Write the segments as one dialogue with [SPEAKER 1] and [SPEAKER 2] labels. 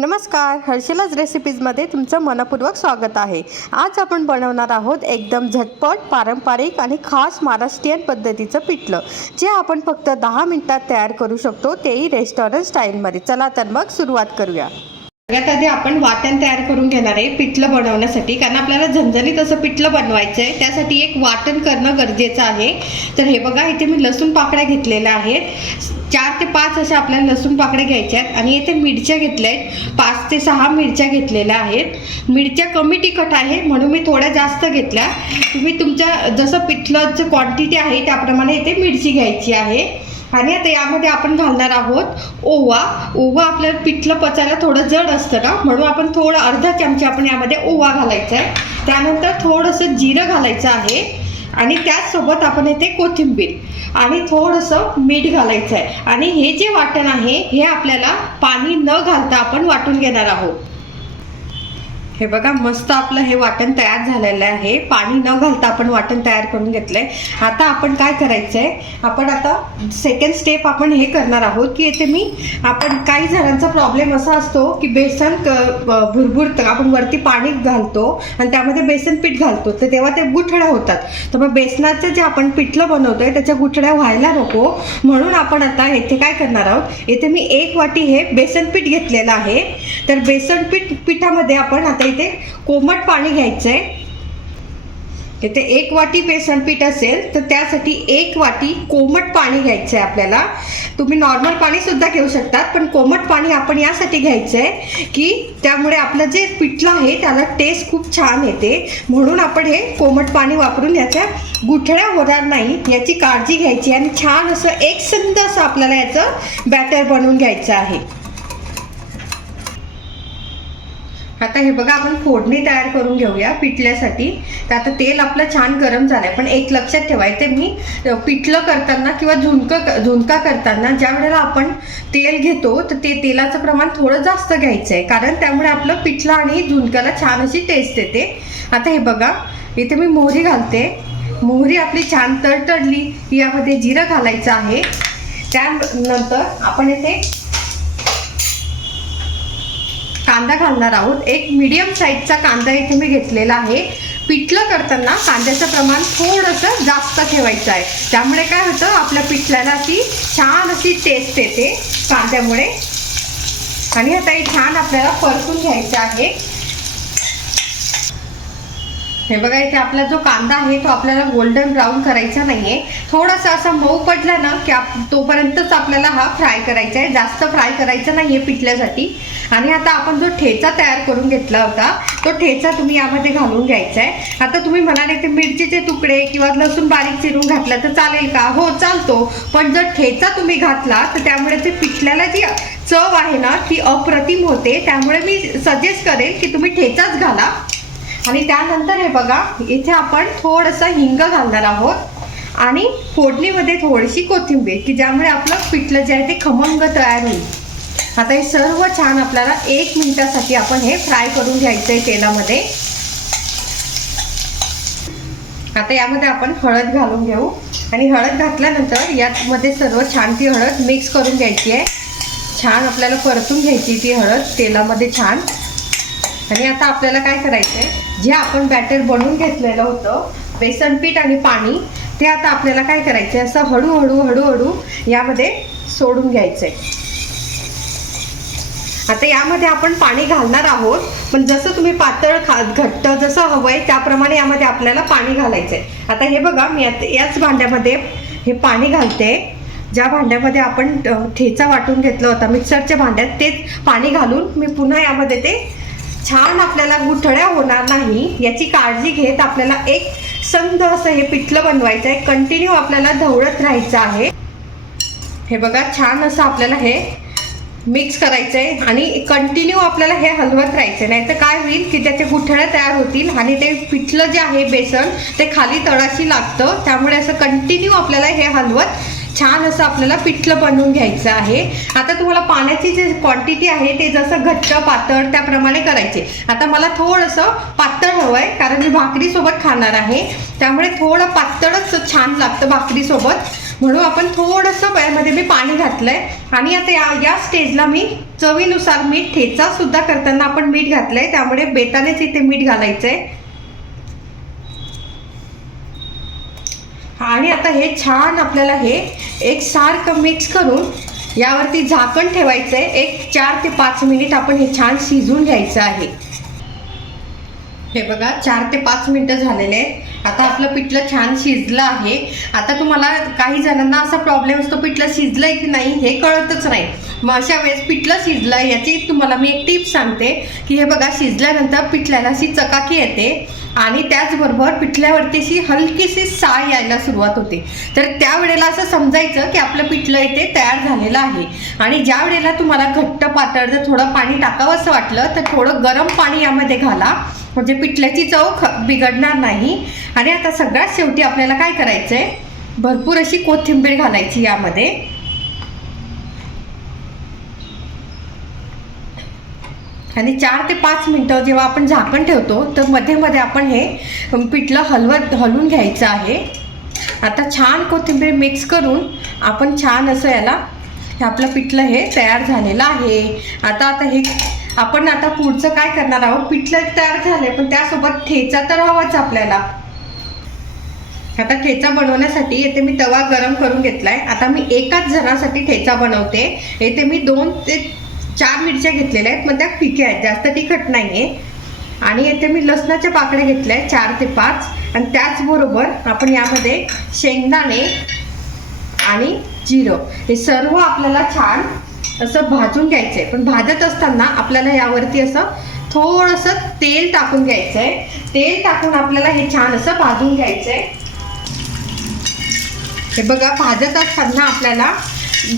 [SPEAKER 1] नमस्कार हर्षिलाज रेसिपीजमध्ये तुमचं मनपूर्वक स्वागत आहे. आज आपण बनवणार आहोत एकदम झटपट पारंपरिक आणि खास महाराष्ट्रीयन पद्धतीचं पिठलं. जे आपण फक्त दहा मिनटात तयार करू शकतो तेही रेस्टॉरंट स्टाईलमध्ये चला तर मग सुरुवात करूया. सगळ्यात आधी आपण वाटण तयार करून घेणार आहे पिठलं बनवण्यासाठी. कारण आपल्याला झणझणीत असं पिठलं बनवायचं आहे त्यासाठी एक वाटण करणं गरजेचं आहे. तर हे बघा इथे मी लसूण पाकळ्या घेतलेल्या आहेत. चार ते पाच अशा आपल्याला लसूण पाकळ्या घ्यायच्या आहेत. आणि इथे मिरच्या घेतल्या आहेत. पाच ते सहा मिरच्या घेतलेल्या आहेत. मिरच्या कमी तिखट आहे म्हणून मी थोड्या जास्त घेतल्या. तुम्ही तुमच्या जसं पिठलं क्वांटिटी आहे त्याप्रमाणे इथे मिरची घ्यायची आहे. आणि आता यामध्ये आपण घालणार आहोत ओवा. ओवा आपल्याला पिठलं पचायला थोडं जड असतं ना म्हणून आपण थोडं अर्धा चमचा आपण यामध्ये ओवा घालायचा आहे. त्यानंतर थोडंसं जिरं घालायचं आहे. आणि त्याचसोबत आपण येथे कोथिंबीर. आणि थोडंसं मीठ घालायचं आहे. आणि हे जे वाटण आहे हे आपल्याला पाणी न घालता आपण वाटून घेणार आहोत. हे बघा मस्त आपलं हे वाटण तयार झालेलं आहे. पाणी न घालता आपण वाटण तयार करून घेतलंय. आता आपण काय करायचंय? आपण आता सेकंड स्टेप आपण हे करणार आहोत की येथे मी आपण काही जणांचा प्रॉब्लेम असा असतो की बेसन भुरभुरत भुरभुरतं आपण वरती पाणी घालतो आणि त्यामध्ये बेसन पीठ घालतो. तर तेव्हा ते गुठळ्या होतात. तर मग बेसनाचं जे आपण पिठलं बनवतोय त्याच्या गुठळ्या व्हायला नको. म्हणून आपण आता येथे काय करणार आहोत? येथे मी एक वाटी हे बेसन पीठ घेतलेलं आहे. तर बेसन पीठ पिठामध्ये आपण आता इथे कोमट पाणी घ्यायचंय. इथे एक वाटी बेसन पीठ असेल तर त्यासाठी एक वाटी कोमट पाणी घ्यायचं आहे आपल्याला. तुम्ही नॉर्मल पाणी सुद्धा घेऊ शकतात पण कोमट पाणी आपण यासाठी घ्यायचं आहे की त्यामुळे आपलं जे पिठलं आहे त्याला टेस्ट खूप छान येते. म्हणून आपण हे कोमट पाणी वापरून याच्या गुठळ्या होणार नाही याची काळजी घ्यायची आणि छान असं एकसंध असं आपल्याला याचं बॅटर बनवून घ्यायचं आहे. आता हे बघा आपण फोडणी तयार करून घेऊया पिठल्यासाठी. तर आता तेल आपलं छान गरम झालंय. पण एक लक्षात ठेवायचं मी पिठलं करताना किंवा झुणकं झुणका करताना ज्या वेळेला आपण तेल घेतो तर ते तेलाचं प्रमाण थोडं जास्त घ्यायचं आहे कारण त्यामुळे आपलं पिठलं आणि झुणक्याला छान अशी टेस्ट येते. आता हे बघा इथे मी मोहरी घालते. मोहरी आपली छान तडतडली यामध्ये जिरं घालायचं आहे. त्यानंतर आपण इथे कांदा घालणार आहोत. एक मीडियम साईजचा कांदा इथे मी घेतलेला आहे. पिठलं करताना कांद्याचं प्रमाण थोडंसं जास्त ठेवायचं आहे. त्यामुळे काय होतं आपल्या पिठल्याला अशी छान अशी टेस्ट येते कांद्यामुळे. आणि आता हे छान आपल्याला परतून घ्यायचं आहे. हे बघा इथे आपला जो कांदा आहे तो आपल्याला गोल्डन ब्राऊन करायचा नाही आहे थोडासा असा मऊ पडला ना की आप तोपर्यंतच आपल्याला हा फ्राय करायचा आहे. जास्त फ्राय करायचा नाही आहे पिठल्यासाठी. आणि आता आपण जो ठेचा तयार करून घेतला होता तो ठेचा तुम्ही यामध्ये घालून घ्यायचा आहे आता तुम्ही म्हणाले ते मिरचीचे तुकडे किंवा लसूण बारीक चिरून घातला तर चालेल का? हो चालतो. पण जर ठेचा तुम्ही घातला तर त्यामुळे ते पिठल्याला जी चव आहे ना ती अप्रतिम होते. त्यामुळे मी सजेस्ट करेन की तुम्ही ठेचाच घाला. आणि त्यानंतर हे बघा इथे आपण थोडंसं हिंग घालणार आहोत. आणि फोडणीमध्ये थोडीशी कोथिंबीर की ज्यामुळे आपलं पिठलं जे आहे ते खमंग तयार होईल. आता हे सर्व छान आपल्याला एक मिनिटासाठी आपण हे फ्राय करून घ्यायचं आहे तेलामध्ये. आता यामध्ये आपण हळद घालून घेऊ. आणि हळद घातल्यानंतर यामध्ये सर्व छान ती हळद मिक्स करून घ्यायची आहे. छान आपल्याला परतून घ्यायची ती हळद तेलामध्ये छान. आणि आता आपल्याला काय करायचं आहे जे आपण बॅटर बनवून घेतलेलं होतं बेसन पीठ आणि पाणी ते आता आपल्याला काय करायचं आहे असं हळूहळू हळूहळू यामध्ये सोडून घ्यायचं आहे आता यामध्ये आपण पाणी घालणार आहोत. पण जसं तुम्ही पातळ खा घट्ट जसं हवं आहे त्याप्रमाणे यामध्ये आपल्याला पाणी घालायचं आहे आता हे बघा मी याच भांड्यामध्ये हे पाणी घालते. ज्या भांड्यामध्ये आपण ठेचा वाटून घेतला होता मिक्सरच्या भांड्यात तेच पाणी घालून मी पुन्हा यामध्ये ते छान आपल्याला गुठळ्या होणार नाही. याची काळजी घेत आपल्याला एक संध असं हे पिठलं बनवायचं आहे कंटिन्यू आपल्याला धवळत राहायचं आहे. हे बघा छान असं आपल्याला हे मिक्स करायचं आहे आणि कंटिन्यू आपल्याला हे हलवत राहायचं नाही तर काय होईल की त्याचे गुठळ्या तयार होतील आणि ते पिठलं जे आहे बेसन ते खाली तळाशी लागतं. त्यामुळे असं कंटिन्यू आपल्याला हे हलवत छान असं आपल्याला पिठलं बनवून घ्यायचं आहे. आता तुम्हाला पाण्याची जी क्वांटिटी आहे ते जसं घट्ट पातळ त्याप्रमाणे करायचे. आता मला थोडंसं पातळ हवं आहे कारण मी भाकरीसोबत खाणार आहे. त्यामुळे थोडं पातळच छान लागतं भाकरीसोबत. म्हणून आपण थोडंसं यामध्ये मी पाणी घातलंय. आणि आता या या स्टेजला मी चवीनुसार मीठ ठेचा सुद्धा करताना आपण मीठ घातलंय. त्यामुळे बेतानेच इथे मीठ घालायचंय. आणि आता हे छान आपल्याला हे एक सारखं मिक्स करून यावरती झाकण ठेवायचं आहे एक चार ते पाच मिनिट आपण हे छान शिजून घ्यायचं आहे. हे बघा चार ते पाच मिनटं झालेले आहेत. आता आपलं पिठलं छान शिजलं आहे. आता तुम्हाला काही जणांना असा प्रॉब्लेम असतो पिठलं शिजलंय की नाही हे कळतच नाही. मग अशा वेळेस पिठलं शिजलं याची तुम्हाला मी एक टिप सांगते की हे बघा शिजल्यानंतर पिठल्याला अशी चकाकी येते आणि त्याचबरोबर पिठल्यावरती अशी हलकीशी साय यायला सुरुवात होते. तर त्यावेळेला असं समजायचं की आपलं पिठलं इथे तयार झालेलं आहे. आणि ज्या वेळेला तुम्हाला घट्ट पातळ जर थोडं पाणी टाकावं असं वाटलं तर थोडं गरम पाणी यामध्ये घाला. म्हणजे पिठल्याची चव ख बिघडणार नाही. आणि आता सगळ्यात शेवटी आपल्याला काय करायचं आहे भरपूर अशी कोथिंबीर घालायची यामध्ये. आणि चार ते पाच मिनटं जेव्हा आपण झाकण ठेवतो तर मध्ये मध्ये आपण हे पिठलं हलवत हलवून घ्यायचं आहे. आता छान कोथिंबीर मिक्स करून आपण छान असं याला हे आपलं पिठलं हे तयार झालेलं आहे. आता आता हे आपण आता पुढचं काय करणार आहोत? पिठलं तयार झालंय पण त्यासोबत ठेचा तर हवाच आपल्याला. आता ठेचा बनवण्यासाठी येथे मी तवा गरम करून घेतलाय. आता मी एकाच जणासाठी ठेचा बनवते. येथे मी दोन ते चार मिरच्या घेतलेल्या आहेत मग त्या फिक्या आहेत जास्त तिखट नाही आहे आणि येथे मी लसणाच्या पाकळ्या घेतल्या आहेत चार ते पाच. आणि त्याचबरोबर आपण यामध्ये शेंगदाणे आणि जिरं. हे सर्व आपल्याला छान असं भाजून घ्यायचं आहे पण भाजत असताना आपल्याला यावरती असं थोडंसं तेल टाकून घ्यायचं आहे तेल टाकून आपल्याला हे छान असं भाजून घ्यायचं आहे हे बघा भाजत असताना आपल्याला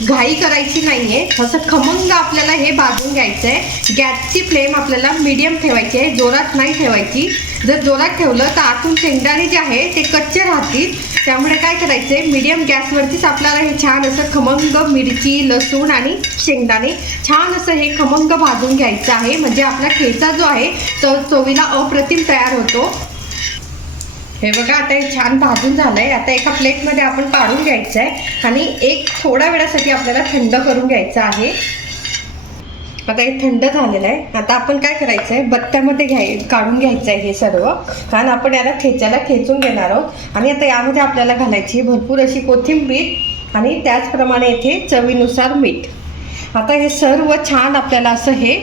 [SPEAKER 1] घाई करायची नाहीये. असं खमंग आपल्याला हे भाजून घ्यायचं आहे गॅसची फ्लेम आपल्याला मीडियम ठेवायची आहे. जोरात नाही ठेवायची. जर जोरात ठेवलं तर आतून शेंगदाणे जे आहे ते कच्चे राहतील. त्यामुळे काय करायचं आहे मीडियम गॅसवरतीच आपल्याला हे छान असं खमंग मिरची लसूण आणि शेंगदाणे छान असं हे खमंग भाजून घ्यायचं आहे. म्हणजे आपला ठेचा जो आहे तो चवीला अप्रतिम तयार होतो. हे बघा आता हे छान भाजून झालंय. आता एका प्लेटमध्ये आपण काढून घ्यायचं आहे आणि एक थोड्या वेळासाठी आपल्याला थंड करून घ्यायचं आहे. आता हे थंड झालेलं आहे. आता आपण काय करायचं आहे बत्त्यामध्ये घ्याय काढून घ्यायचं आहे हे सर्व. कारण आपण याला ठेच्याला ठेचून घेणार आहोत. आणि आता यामध्ये आपल्याला घालायची भरपूर अशी कोथिंबीर आणि त्याचप्रमाणे येथे चवीनुसार मीठ. आता हे सर्व छान आपल्याला असं हे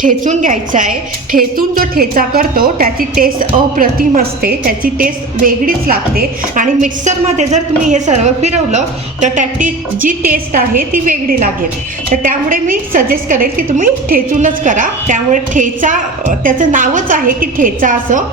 [SPEAKER 1] ठेचून घ्यायचं आहे. ठेचून जो ठेचा करतो त्याची टेस्ट अप्रतिम असते. त्याची टेस्ट वेगळीच लागते. आणि मिक्सरमध्ये जर तुम्ही हे सर्व फिरवलं तर त्याची जी टेस्ट आहे ती वेगळी लागेल. तर त्यामुळे मी सजेस्ट करेल की तुम्ही ठेचूनच करा. त्यामुळे ठेचा त्याचं नावच आहे की ठेचा असं.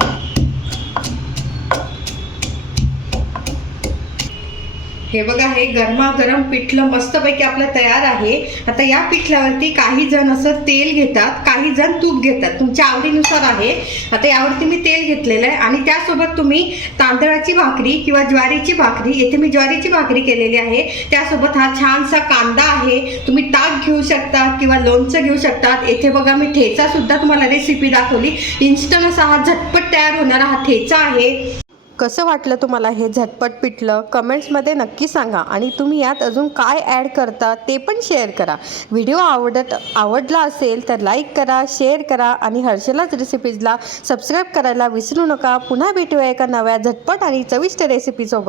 [SPEAKER 1] हे बघा हे गरमागरम पिठलं मस्तपैकी आपलं तयार आहे. आता या पिठल्यावरती काही जण असं तेल घेतात काही जण तूप घेतात. तुमच्या आवडीनुसार आहे. आता यावरती मी तेल घेतलेलं आहे आणि त्यासोबत तुम्ही तांदळाची भाकरी किंवा ज्वारीची भाकरी येथे मी ज्वारीची भाकरी केलेली आहे. त्यासोबत हा छानसा कांदा आहे. तुम्ही ताक घेऊ शकता किंवा लोणचं घेऊ शकतात. येथे बघा मी ठेचा सुद्धा तुम्हाला रेसिपी दाखवली. इन्स्टंट असा हा झटपट तयार होणारा हा ठेचा आहे. कसं वाटलं तुम्हाला हे झटपट पिठलं? कमेंट्समध्ये नक्की सांगा. आणि तुम्ही यात अजून काय ॲड करता ते पण शेअर करा. व्हिडिओ आवडत आवडला असेल तर लाईक करा शेअर करा आणि हर्षलाच रेसिपीजला सबस्क्राईब करायला विसरू नका. पुन्हा भेटूया एका नव्या झटपट आणि चविष्ट रेसिपीसोबत